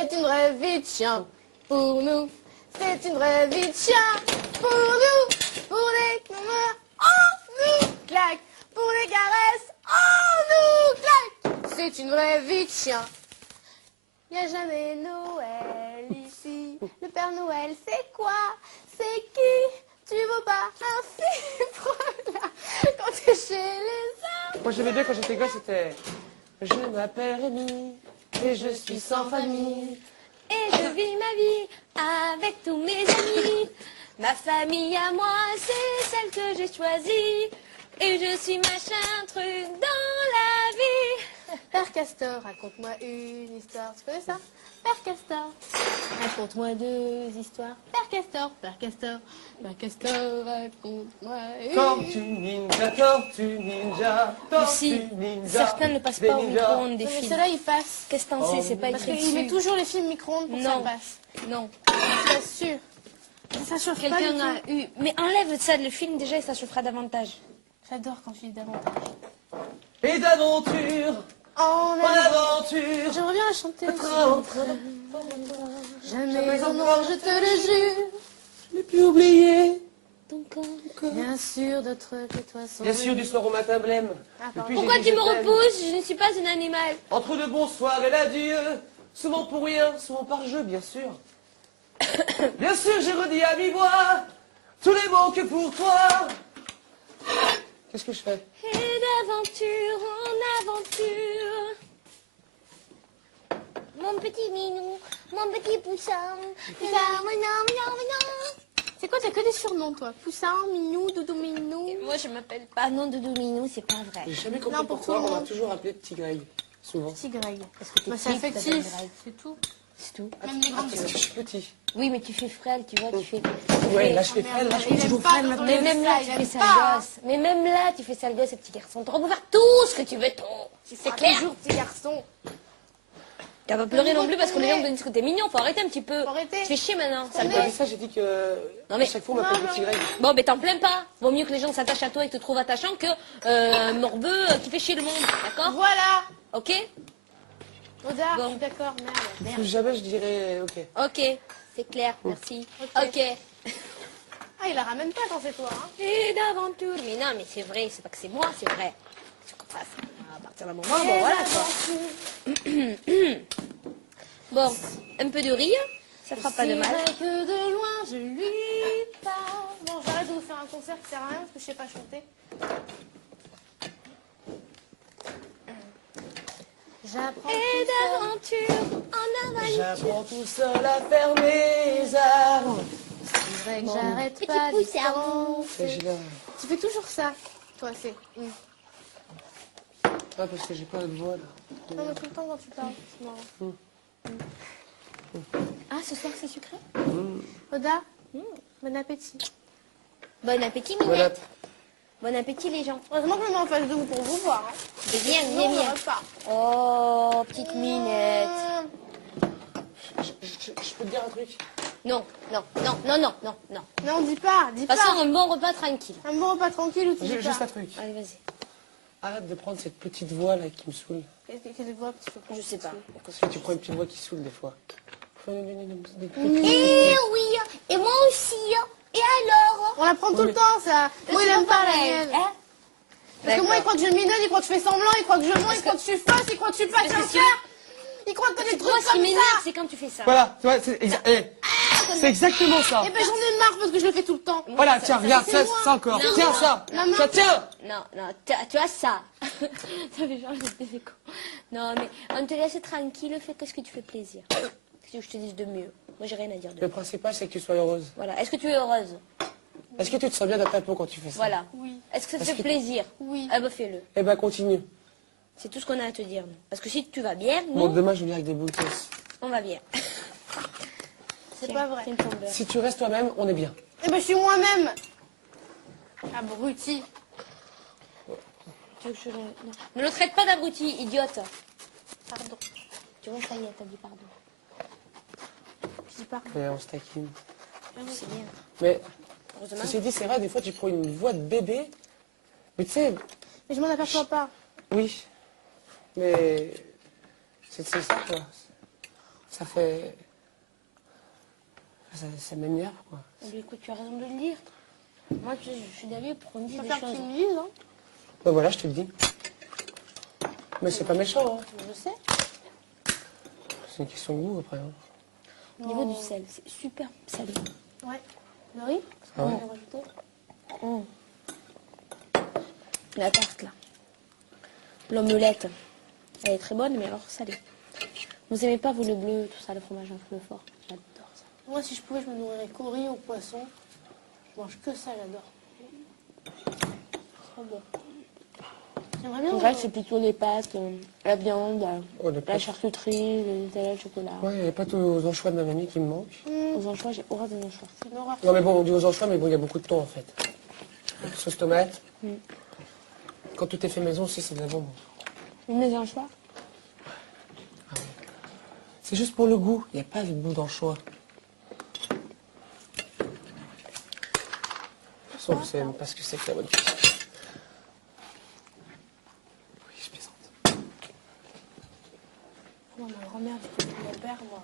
C'est une vraie vie de chien pour nous. C'est une vraie vie de chien pour nous. Pour les câlins, on nous claque. Pour les caresses, on nous claque. C'est une vraie vie de chien. Y a jamais Noël ici. Le Père Noël, c'est quoi? C'est qui? Tu veux pas un fibre là quand t'es chez les arbres? Moi j'aimais bien quand j'étais gosse, c'était je m'appelle Rémi et je suis sans famille. Et je vis ma vie avec tous mes amis. Ma famille à moi, c'est celle que j'ai choisie. Et je suis machin truc dans la vie. Père Castor, raconte-moi une histoire. Tu connais ça? Père Castor, raconte-moi deux histoires. Père Castor, Père Castor, Père Castor, raconte-moi une... Tortue ninja, Lucie, tortue ninja. certains ne passent pas au micro-ondes des Mais films. ceux-là, ils passent. Qu'est-ce que t'en sais? C'est pas Parce écrit qu'il met dessus. toujours les films micro-ondes pour que ça Non. passe. Non. Je t'assure. Ça chauffe pas du Quelqu'un a tout. eu... Mais enlève ça, le film déjà, et ça chauffera davantage. J'adore quand tu dis davantage. Et d'aventure, En en aventure, J'aimerais bien la chanter aussi. train. Jamais en noir, je te le jure. Je n'ai plus oublié. Ton corps. Bien sûr, d'autres que toi sont Bien sûr, du soir au matin blême. Ah, pardon. Depuis, Pourquoi j'ai dit tu me je t'aime. repousses? Je ne suis pas un animal. Entre le bonsoir et l'adieu, souvent pour rien, souvent par jeu, bien sûr. Bien sûr, j'ai redit à mi-voix tous les mots que pour toi. Qu'est-ce que je fais? Et d'aventure en aventure. Mon petit minou, mon petit poussin. C'est quoi, t'as que des surnoms, toi? Poussin, Minou, Doudou Minou. Moi, je m'appelle pas non Doudou Minou, c'est pas vrai. J'ai jamais compris Non, pour pourquoi tout le on m'a monde. toujours appelé Petit Greg, souvent. Petit Greg. Parce que t'es Bah, c'est petite, affectif, t'appelles Greg. c'est tout. C'est tout. Même les grands. Parce que je suis petit. Oui, mais tu fais frêle, tu vois, tu fais... Ouais, fais- là je fais frêle, là je Il fais aime toujours pas frêle quand maintenant. on Mais aime même ça, là, il tu aime fais sale pas. gosse. Mais même là, tu fais sale gosse, ce petit garçon. Tu peux faire tout ce que tu veux, tout. C'est clair. Toujours petit garçon. Tu vas pas pleurer non plus parce que les gens te disent que t'es mignon. Faut arrêter un petit peu. Faut arrêter. Tu fais chier maintenant, sale J'ai pas dit gosse. ça, j'ai dit que Non, mais- à chaque fois on m'appelle Non, Petit non. Greg. Bon, mais t'en plains pas. Vaut mieux que les gens s'attachent à toi et te trouvent attachant que un morbeux qui fait chier le monde. D'accord? Voilà. Ok? Oda, Bon. je suis d'accord, merde. Plus jamais je dirais ok. Ok. C'est clair, merci. Ok. Ok. Ah, il la ramène pas quand c'est toi, hein. Et d'aventure. Mais non, mais c'est vrai, c'est pas que c'est moi, c'est vrai. Tu comprends ça? À partir d'un moment, bon voilà quoi. Bon, un peu de rire, ça fera pas de mal. C'est vrai que de loin, je lui parle. Bon, j'arrête de vous faire un concert qui sert à rien parce que je sais pas chanter. J'apprends Et tout seul. d'aventure en aval. J'apprends tout seul à faire mes armes. C'est vrai que j'arrête Petit pas pouce d'y à vous. penser. Et j'ai là. Tu fais toujours ça, toi, c'est... Ah, parce que j'ai pas de voix là. Non, mais tout le temps quand tu parles, c'est marrant. Ah, ce soir c'est sucré? Oda, bon appétit. Bon appétit, Voilà. Minette. Bon appétit, les gens. Heureusement que je me mets en face de vous pour vous voir. Hein. Mais viens, Sinon, viens, viens. j'aurais pas. Oh, petite Minette. Je peux te dire un truc? Non, non, non, non, non, non, non. Non, dis pas, dis De pas. toute façon, un bon repas tranquille. Un bon repas tranquille ou tu dis Juste pas. un truc. Allez, vas-y. Arrête de prendre cette petite voix là qui me saoule. Quelle voix que tu fais Je sais pas. Parce que tu prends une petite voix qui saoule des fois. Et oui, et moi aussi. Et alors? On la prend tout le temps, ça. Moi, il aime pas la mienne. Hein? Parce que moi, il croit que je minonne, il croit que je fais semblant, il croit que je mens, il croit que je suis fausse, il croit que je suis pas Parce que sincère. Il croit que des trucs Moi, ce qui comme m'énerve, ça. c'est quand tu fais ça. Voilà, tu vois, c'est exactement ça. Eh ben, j'en ai marre parce que je le fais tout le temps. Voilà, tiens, regarde, c'est ça, moi. ça encore. Non, Tiens, non, ça. non, non. Ça, tiens. Non, non, tu as ça. Ça fait genre, c'est con. Non, mais on te laisse tranquille, fais que ce que tu fais plaisir. Qu'est-ce que je te dise de mieux? Moi, j'ai rien à dire de Le mieux. principal, c'est que tu sois heureuse. Voilà. Est-ce que tu es heureuse? Est-ce que tu te sens bien dans ta peau quand tu fais ça? Voilà. Oui. Est-ce que ça te Est-ce fait que- plaisir? Oui. Ah bah fais-le. Eh ben, continue. C'est tout ce qu'on a à te dire, nous. Parce que si tu vas bien, nous, Bon, demain, je viens avec des boules caisses. on va bien. C'est pas vrai. Tiens ton beurre. Si tu restes toi-même, on est bien. Eh ben, je suis moi-même. Abruti. Tu veux que je... Non. Ne le traite pas d'abruti, idiote. Pardon. Tu vois, ça y est, t'as dit pardon. Je dis pardon. Et on se taquine. C'est bien. Mais, Heureusement. ceci dit, c'est vrai, des fois, tu prends une voix de bébé. Mais tu sais, Mais je m'en aperçois pas. oui. Mais, c'est ça, quoi. Ça fait... Ça m'énerve, quoi. Mais écoute, tu as raison de le dire. Moi, je suis d'avis pour qu'on me dise Je des préfère que choses. tu me dises, hein. Ben voilà, je te le dis. Mais c'est pas méchant, hein. Je sais. C'est une question de goût, après. Hein. Au niveau du sel, c'est super salé. Ouais. Le riz, Ah ouais. on va rajouter. La tarte, là. L'omelette, elle est très bonne, mais alors salée. Vous aimez pas, vous, le bleu, tout ça, le fromage un peu fort? J'adore ça. Moi, si je pouvais, je me nourrirais qu'au riz, au poisson. Je mange que ça, j'adore. Trop bon. J'aimerais bien. En vrai, c'est plutôt les pâtes, la viande, Oh, les la pâtes. charcuterie, le Nutella, le chocolat. Ouais, il n'y a pas tous aux anchois de ma mamie qui me manquent. Aux anchois, j'ai horreur des anchois. C'est une horreur. Non, mais bon, on dit aux anchois, mais bon, il y a beaucoup de thon, en fait. Avec sauce tomate. Quand tout est fait maison aussi, c'est de la bombe. Les anchois? C'est juste pour le goût. Il n'y a pas le goût d'anchois. De toute façon, vous savez même pas ce que c'est que la bonne cuisine. Oui, je plaisante. Moi, ma grand-mère, du côté de mon père, moi,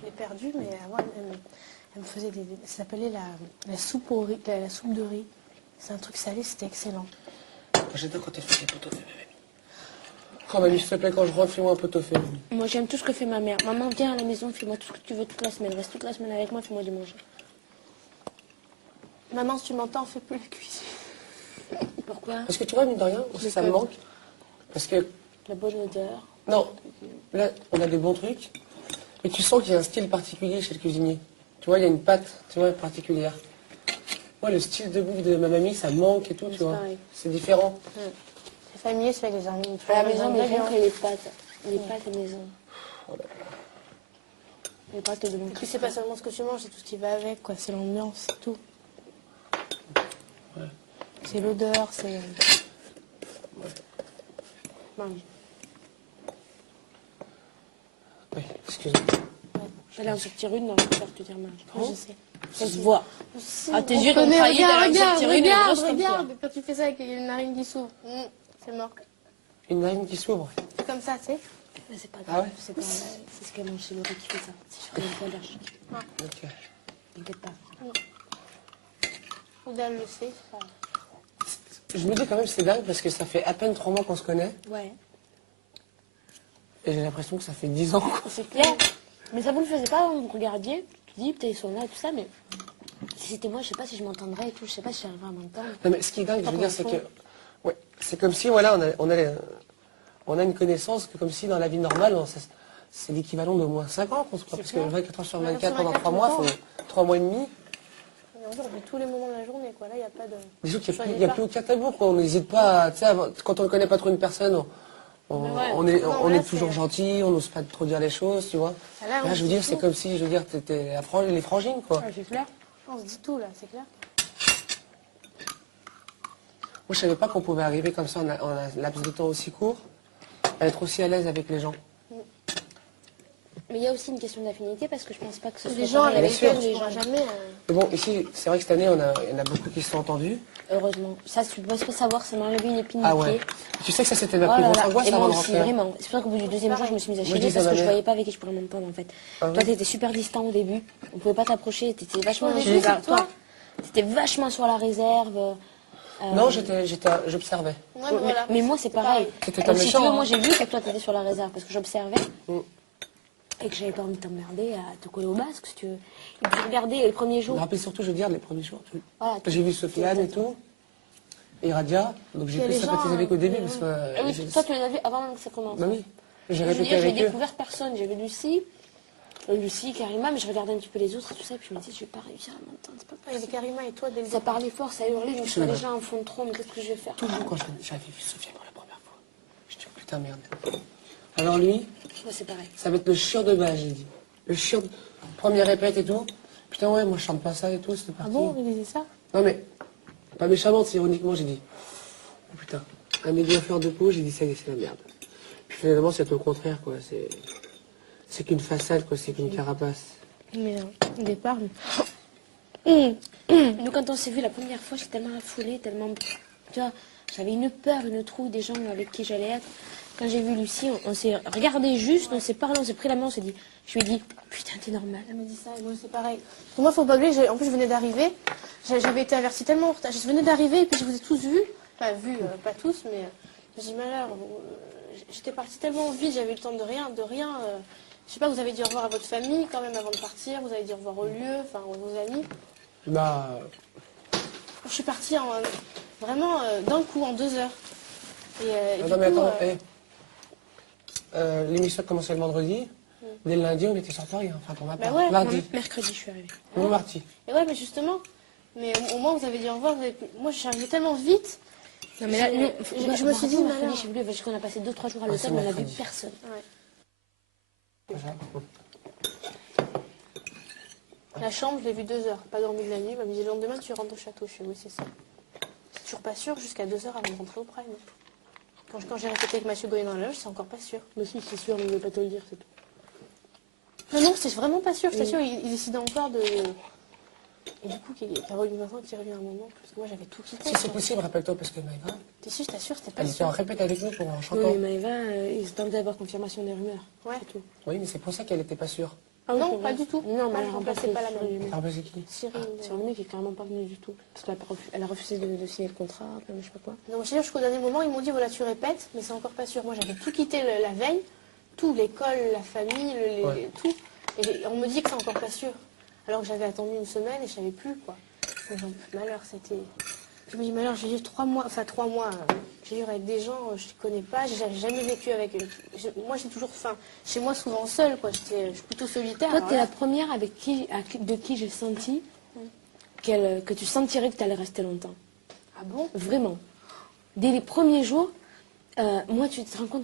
je l'ai perdue, mais avant, elle me faisait des. Ça s'appelait la soupe au riz, la soupe de riz. C'est un truc salé, c'était excellent. Moi, j'adore quand elle fait des pot-au-feu, ma mamie. Oh, mamie, s'il te plaît, quand je rentre, fais-moi un pot-au-feu. Moi, j'aime tout ce que fait ma mère. Maman, viens à la maison, fais-moi tout ce que tu veux toute la semaine. Reste toute la semaine avec moi, fais-moi du manger. Maman, si tu m'entends, fais plus la cuisine. Pourquoi? Parce que tu vois, mine de rien, aussi, ça me manque. Parce que, La bonne odeur. non, là, on a des bons trucs. Mais tu sens qu'il y a un style particulier chez le cuisinier. Tu vois, il y a une pâte, tu vois, particulière. Moi, le style de bouffe de ma mamie, ça me manque et tout, tu C'est vois. pareil. C'est différent. C'est familier, c'est avec les amis. À la maison, mais rien que les pâtes. Les pâtes maison. Oh là là. Les pâtes de mon Et puis, c'est pas seulement ce que tu manges, c'est tout ce qui va avec, quoi. C'est l'ambiance, c'est tout. Ouais. C'est l'odeur, c'est. Mange. Oui, excuse-moi. J'allais en sortir une, non, je préfère que tu te remanges. Ouais, je sais. Ça se voit. Ah, tes On yeux t'ont connaît, trahi, t'allais en regarde, sortir une, regarde, grosse comme regarde. Quand tu fais ça avec une narine qui s'ouvre, c'est mort. Une narine qui s'ouvre. C'est comme ça, tu sais. Mais c'est pas Ah grave, ouais c'est pas grave. C'est ce qu'elle mange chez Laurie qui fait ça. C'est sûr qu'elle est pas allergique. Ok. T'inquiète pas. Regarde, le sait, c'est pas. Je me dis quand même c'est dingue parce que ça fait à peine 3 mois qu'on se connaît Ouais. et j'ai l'impression que ça fait 10 ans. Quoi. C'est clair. Mais ça vous le faisiez pas, vous me regardiez. Tu dis, peut-être ils sont là et tout ça, mais si c'était moi, je sais pas si je m'entendrais et tout. Je sais pas si j'arriverais à m'entendre. Non mais ce qui est dingue, je veux dire, c'est comme que ouais, c'est comme si voilà, on a une connaissance que comme si dans la vie normale, c'est l'équivalent de moins 5 ans qu'on se croit. Parce que clair. 24 heures sur 24 24 pendant 3 tout le mois, temps. faut 3 mois et demi. On vit tous les moments de la journée, quoi. Là, il n'y a pas de. Disons qu'il Soyez n'y a pas. plus aucun tabou, quoi. On n'hésite pas, tu sais, quand on ne connaît pas trop une personne, Mais ouais. on est, Non, on là, est toujours c'est- gentil, on n'ose pas trop dire les choses, tu vois. Ah, là, on Là, je veux se dire, dit c'est tout. comme si, je veux dire, t'étais les frangines, quoi. C'est clair. On se dit tout, là, c'est clair. Moi, je savais pas qu'on pouvait arriver comme ça en un laps de temps aussi court, à être aussi à l'aise avec les gens. Mais il y a aussi une question d'affinité parce que je pense pas que ce soit Les gens pareil avec bien sûr. lesquels les tu pourras gens. jamais. Mais bon, ici, c'est vrai que cette année, il y en a beaucoup qui se sont entendus. Heureusement. Ça, tu peux pas savoir, ça m'a enlevé une épine Ah du ouais. pied. Tu sais que ça, c'était ma Oh plus là grosse là. angoisse Et avant moi de aussi, rentrer. vraiment. C'est pour ça qu'au bout du deuxième jour, je me suis mise à Moi, je chialer disais parce à que ma je mère. voyais pas avec qui je pourrais m'entendre en fait. Ah ouais. Toi, t'étais super distant au début. On pouvait pas t'approcher. T'étais vachement. Au début, c'est toi. T'étais vachement sur la réserve. Non, j'observais. Ouais, mais voilà. Mais moi, c'est pareil. C'était pas Si tu méchant, veux, hein. moi, j'ai vu que toi, t'étais sur la réserve parce que j'observais. Mm. Et que j'avais pas envie de t'emmerder à te coller au basque, si tu veux. Et puis, regardez, le premier Je me jour. rappelle surtout, je veux dire, les premiers jours. Voilà, J'ai vu Sofiane et tout, et Radia, donc j'ai Il y a pu les gens, sympathiser avec eux au début, oui, parce que... Ah oui, toi, tu les as vus avant même que ça commence. Bah oui, j'ai Je veux répété dire, j'ai avec eux. découvert personne. J'avais Lucie, Karima, mais je regardais un petit peu les autres et tout ça. Et puis je me dis, je vais pas réussir à m'entendre. C'est pas Il y avait Karima et toi dès le Ça départ. parlait fort, ça hurlait. Je me suis dit, déjà en fond de trop, mais qu'est-ce que je vais faire? Tout le monde, quand j'avais vu Sofiane pour la première fois, je dis, putain, merde. Alors lui, Ouais, c'est pareil. ça va être le chieur de base, j'ai dit. Le chieur de... Première répète et tout. Putain, ouais, moi je chante pas ça et tout, c'était Ah parti. bon, il disait ça? Non mais, pas méchamment, c'est ironiquement, j'ai dit, oh putain, un média fleur de peau, j'ai dit, ça y est, c'est la merde. Puis finalement, c'est au contraire, quoi, c'est qu'une façade, quoi, c'est qu'une carapace. Mais au départ. Nous, quand on s'est vu la première fois, j'étais tellement affolée, tellement. Tu vois, j'avais une peur, une trouille des gens avec qui j'allais être. Quand j'ai vu Lucie, on s'est regardé juste, on s'est parlé, on s'est pris la main, on s'est dit, Je lui ai dit, putain, t'es normal. Elle me dit ça, et moi c'est pareil. Pour moi, faut pas oublier, en plus je venais d'arriver, j'avais été avertie tellement en retard. Je venais d'arriver et puis je vous ai tous vus, enfin vus, pas tous, mais je me dis malheur, j'étais partie tellement vite, j'avais eu le temps de rien. Je sais pas, vous avez dit au revoir à votre famille quand même avant de partir, vous avez dit au revoir au lieu, enfin aux vos amis. Bah, Je suis partie vraiment d'un coup, en 2 heures. Et non du mais coup, attends, l'émission a commencé le vendredi. Dès le lundi, on était sur Paris, enfin pour ma part. ouais, Mardi. Mercredi, je suis arrivée. Non, mardi. et ouais, mais justement, mais au moins vous avez dit au revoir, moi je suis arrivée tellement vite. Non, mais là, nous, Je me suis dit, mercredi, malheur. j'ai voulu, parce qu'on a passé 2-3 jours à Ah, l'hôtel, c'est mais on n'a vu mercredi. personne. Ouais. La chambre, je l'ai vue 2 heures, pas dormi de la nuit. Elle me dit le lendemain, tu rentres au château. Je fais oui, c'est ça. C'est toujours pas sûr jusqu'à 2 heures avant de rentrer au Prime. Quand j'ai répété avec Mathieu Goyen dans la loge, c'est encore pas sûr. Mais si, c'est sûr, mais il ne veut pas te le dire, c'est tout. Non, c'est vraiment pas sûr, je t'assure, il décide encore de. Et du coup, Caroline Vincent qui revient un moment, parce que moi j'avais tout quitté. Si c'est possible, rappelle-toi, parce que Maëva, T'es sûr, je t'assure, c'était pas elle était sûr. en répète avec nous pour un Oui, chantant. mais Maëva, ils attendent d'avoir confirmation des rumeurs. Ouais. C'est tout. Oui, mais c'est pour ça qu'elle n'était pas sûre. Ah oui, Non, c'est pas vrai. du tout. Non, mais elle Non, remplace c'est pas la même. Ah, bah c'est qui? Cyril. C'est une qui est carrément pas venue du tout. Parce qu'elle a refusé de signer le contrat, enfin, je sais pas quoi. Non, je veux dire, jusqu'au dernier moment, ils m'ont dit voilà, tu répètes, mais c'est encore pas sûr. Moi, j'avais tout quitté la veille, tout, l'école, la famille, Ouais. tout. Et on me dit que c'est encore pas sûr. Alors que j'avais attendu une semaine et je savais plus, quoi. Mais j'en plus malheur, c'était. Je me dis malheur, j'ai eu 3 mois, j'ai eu avec des gens, je ne connais pas, j'avais jamais vécu avec eux. Moi, j'ai toujours faim. Chez moi, souvent seule, quoi. Je suis plutôt solitaire. Toi, alors t'es là, la première de qui j'ai senti que tu sentirais que tu allais rester longtemps. Ah bon? Vraiment. Dès les premiers jours, moi, tu te rends compte